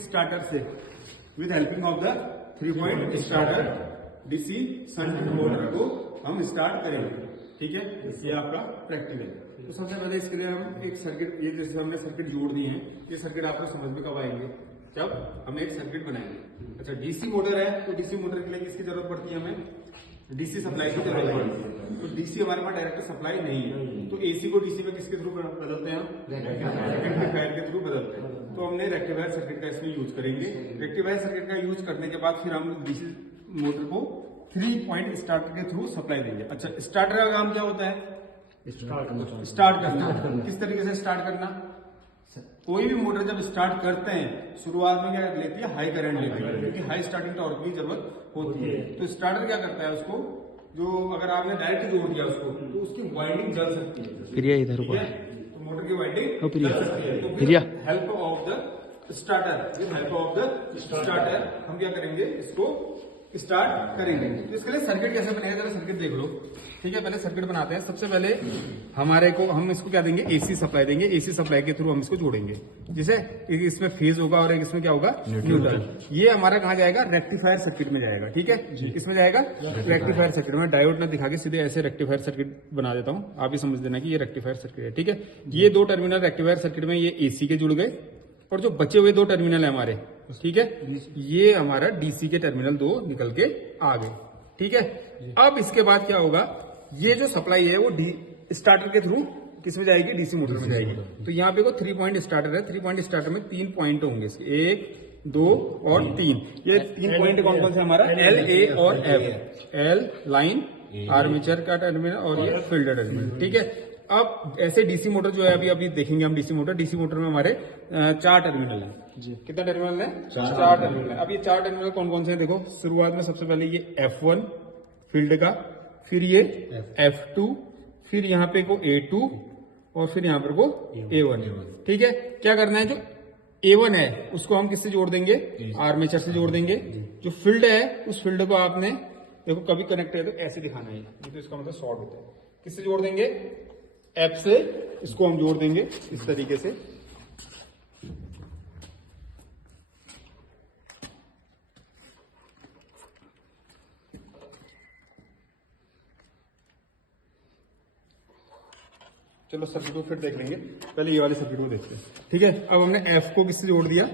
Starter से, with helping of the 3 point starter DC shunt motor को हम start करेंगे। ठीक है, ये आपका प्रैक्टिकल है। तो सबसे पहले इसके लिए हम एक सर्किट, ये जैसे हमने सर्किट जोड़ दिए हैं, ये सर्किट आपको समझ में कब आएंगे, जब हम एक सर्किट बनाएंगे। अच्छा, डीसी मोटर है तो डीसी मोटर के लिए किसकी जरूरत पड़ती है, हमें डीसी सप्लाई की जरूरत पड़ती है। तो डीसी हमारे पास डायरेक्ट सप्लाई नहीं है, तो एसी को डीसी में किसके थ्रू बदलते हैं, रेक्टिफायर के थ्रू बदलते हैं। तो हमने रेक्टिफायर सर्किट का इसमें यूज करेंगे। रेक्टिफायर सर्किट का यूज करने के बाद फिर हम डीसी मोटर को 3 पॉइंट स्टार्टर के थ्रू सप्लाई देंगे। अच्छा, स्टार्टर का काम क्या होता है, स्टार्ट करना। किस तरीके से स्टार्ट करना, कोई भी मोटर जब स्टार्ट करते हैं शुरुआत में क्या लेती है, हाई करंट लेती है, क्योंकि हाई स्टार्टिंग टॉर्क की जरूरत होती है। तो स्टार्टर क्या करता है, उसको जो अगर आपने डायरेक्ट जोड़ दिया उसको, तो उसकी वाइंडिंग जल सकती है, प्रिया इधर ऊपर, तो मोटर की वाइंडिंग प्रिया, जल सकती है। तो Priya, help of the starter, with help of the starter हम क्या करेंगे, इसको स्टार्ट करेंगे। तो इसके लिए सर्किट कैसे बनेगा, जरा सर्किट देख लो। ठीक है, पहले सर्किट बनाते हैं। सबसे पहले हमारे को हम इसको क्या देंगे, एसी सप्लाई देंगे। एसी सप्लाई के थ्रू हम इसको जोड़ेंगे, जिसे एक इसमें फेज होगा और एक इसमें क्या होगा, न्यूट्रल। ये हमारा कहाँ जाएगा, रेक्टिफायर सर्किट में जाएगा। ठीक है, किसमें जाएगा, रेक्टिफायर सर्किट में। डायोड न दिखा के सीधे ऐसे रेक्टिफायर सर्किट बना देता हूँ, आप ही समझ देना कि ये रेक्टिफायर सर्किट है। ठीक है, ये 2 टर्मिनल रेक्टिफायर सर्किट में ये एसी के जुड़ गए, और जो बचे हुए 2 टर्मिनल है हमारे, ठीक है, ये हमारा डीसी के टर्मिनल 2 निकल के आ गए। ठीक है, अब इसके बाद क्या होगा, ये जो सप्लाई है वो स्टार्टर के थ्रू किसमें जाएगी, डीसी मोटर में जाएगी। तो यहाँ पे को 3 पॉइंट स्टार्टर है। 3 पॉइंट स्टार्टर में 3 पॉइंट होंगे इसके, 1, 2 और 3। ये 3 पॉइंट कौन कौन से हमारा, एल, ए और एफ। एल लाइन आर्मेचर का टर्मिनल और ये फील्ड टर्मिनल। ठीक है, अब ऐसे डीसी मोटर जो है, अभी देखेंगे हम डीसी मोटर में हमारे 4 टर्मिनल है जी। कितना टर्मिनल है, 4 टर्मिनल है। अब ये 4 टर्मिनल कौन कौन से हैं, देखो शुरुआत में सबसे पहले ये F1 फील्ड का, फिर ये F2, फिर यहाँ पे को A2 और फिर यहाँ पर को A1। ठीक है, क्या करना है, जो A1 है उसको हम किससे जोड़ देंगे, आर्मेचर से जोड़ देंगे। जो फील्ड है उस फील्ड को आपने देखो कभी कनेक्ट है तो ऐसे दिखाना है, तो इसका मतलब शॉर्ट होता है। किससे जोड़ देंगे, F से इसको हम जोड़ देंगे इस तरीके से। चलो सर्किट को फिर देख लेंगे, पहले ये वाले सर्किट को देखते हैं। ठीक है, अब हमने F को किससे जोड़ दिया,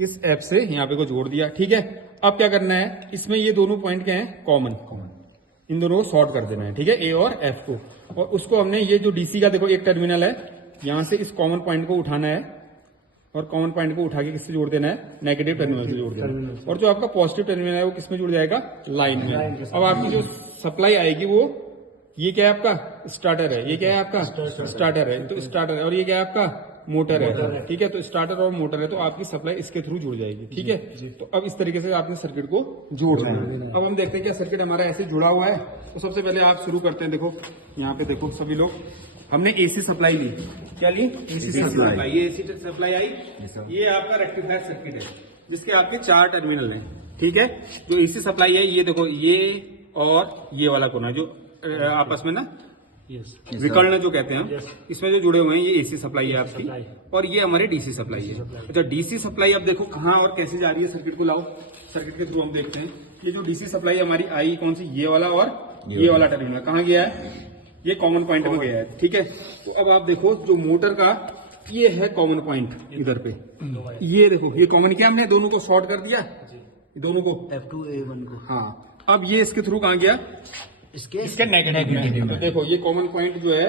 इस F से यहाँ पे को जोड़ दिया। ठीक है, अब क्या करना है, इसमें ये दोनों पॉइंट क्या है, कॉमन, इन दोनों को शॉर्ट कर देना है। ठीक है, A और F को, और उसको हमने ये जो डीसी का देखो एक टर्मिनल है, यहां से इस कॉमन पॉइंट को उठाना है और कॉमन पॉइंट को उठा के किससे जोड़ देना है, नेगेटिव टर्मिनल से जोड़ देना है। और जो आपका पॉजिटिव टर्मिनल है वो किसमें जुड़ जाएगा, लाइन में। अब आपकी जो सप्लाई आएगी वो, ये क्या है आपका स्टार्टर है, ये क्या है आपका स्टार्टर है, तो स्टार्टर है, और ये क्या है आपका मोटर है। ठीक है, तो स्टार्टर और मोटर है, तो आपकी सप्लाई इसके थ्रू जुड़ जाएगी। ठीक है, तो अब इस तरीके से आपने सर्किट को जोड़ना है। अब हम देखते हैं क्या सर्किट हमारा ऐसे जुड़ा हुआ है। तो सबसे पहले आप शुरू करते हैं, देखो यहाँ पे देखो सभी लोग, हमने एसी सप्लाई ली, क्या ली, एसी सप्लाई। ये एसी सप्लाई आई, ये आपका रेक्टिफायर सर्किट है जिसके आपके 4 टर्मिनल हैं। ठीक है, जो एसी सप्लाई है, ये देखो ये और ये वाला कोना जो आपस में ना विकर्ण जो कहते हैं, इसमें जो जुड़े हुए हैं, ये एसी सप्लाई है आपकी, और ये हमारे डीसी सप्लाई है। अच्छा, डीसी सप्लाई अब देखो कहाँ और कैसे जा रही है, सर्किट को लाओ, सर्किट के थ्रू हम देखते हैं। ये जो डीसी सप्लाई हमारी आई कौन सी, ये वाला और ये वाला टर्मिनल कहाँ गया है, ये कॉमन पॉइंट में गया है। ठीक है, तो अब आप देखो जो मोटर का ये है कॉमन पॉइंट इधर पे, ये देखो ये कॉमन किया हमने, दोनों को शॉर्ट कर दिया, दोनों को F2 A1 को। हाँ, अब ये इसके थ्रू कहाँ गया, इसके नेगेटिव में। तो देखो ये कॉमन पॉइंट जो है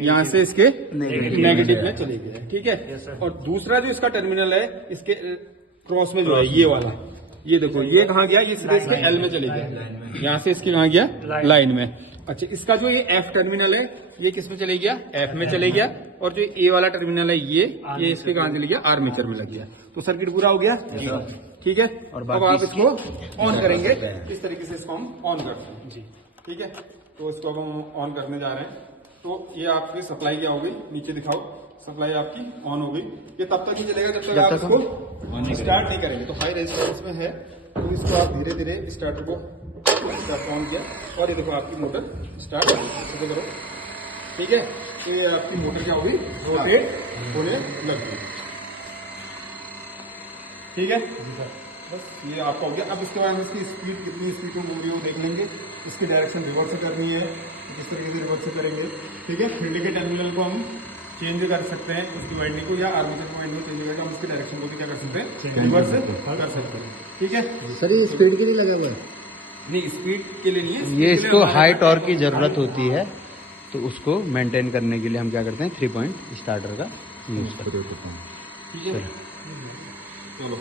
यहाँ से इसके नेगेटिव में चले गए। ठीक है, और दूसरा जो इसका टर्मिनल है इसके क्रॉस में जो है ये वाला, ये देखो ये कहाँ गया, ये सीधे इसके एल में चले गया, यहाँ से इसके कहाँ गया, लाइन में। अच्छा, इसका जो ये एफ टर्मिनल है ये किस में चले गया, एफ में चले गया, और जो ए वाला टर्मिनल है ये इसके कहाँ चले गया, आर्मेचर में लग गया। तो सर्किट पूरा हो गया। ठीक है, और अब आप इसको ऑन करेंगे, इस तरीके से इसको हम ऑन करते हैं जी। ठीक है, तो इसको अब हम ऑन करने जा रहे हैं। तो ये आपकी सप्लाई क्या हो गई, नीचे दिखाओ, सप्लाई आपकी ऑन हो गई। ये तब तक नहीं चलेगा जब तक आप इसको स्टार्ट नहीं करेंगे। तो हाई रेजिस्टेंस में है, तो इसको आप धीरे धीरे स्टार्टर को ऑन किया, और ये देखो आपकी मोटर स्टार्ट करो। ठीक है, तो ये आपकी मोटर क्या होगी, रोटेट होने लग गई। ठीक है, बस ये आपका हो गया। अब इसके बाद इसकी स्पीड कितनी स्पीड में मूव रही है वो देख लेंगे। इसकी डायरेक्शन रिवर्स से करनी है, किस तरीके से रिवर्स से करेंगे, ठीक है। फील्ड के टर्मिनल को हम चेंज कर सकते हैं, उसकी वाइंडिंग को, या आर्मेचर की वाइंडिंग को चेंज करके हम उसकी डायरेक्शन को भी क्या कर सकते हैं, रिवर्स कर सकते हैं, ठीक है। सर ये स्पीड के लिए लगा हुआ है? नहीं, स्पीड के लिए नहीं है, ये इसको हाई टॉर्क की जरूरत होती है, तो उसको मेंटेन करने के लिए हम क्या करते हैं 3 पॉइंट स्टार्टर का यूज करते हैं। ठीक है, चलो।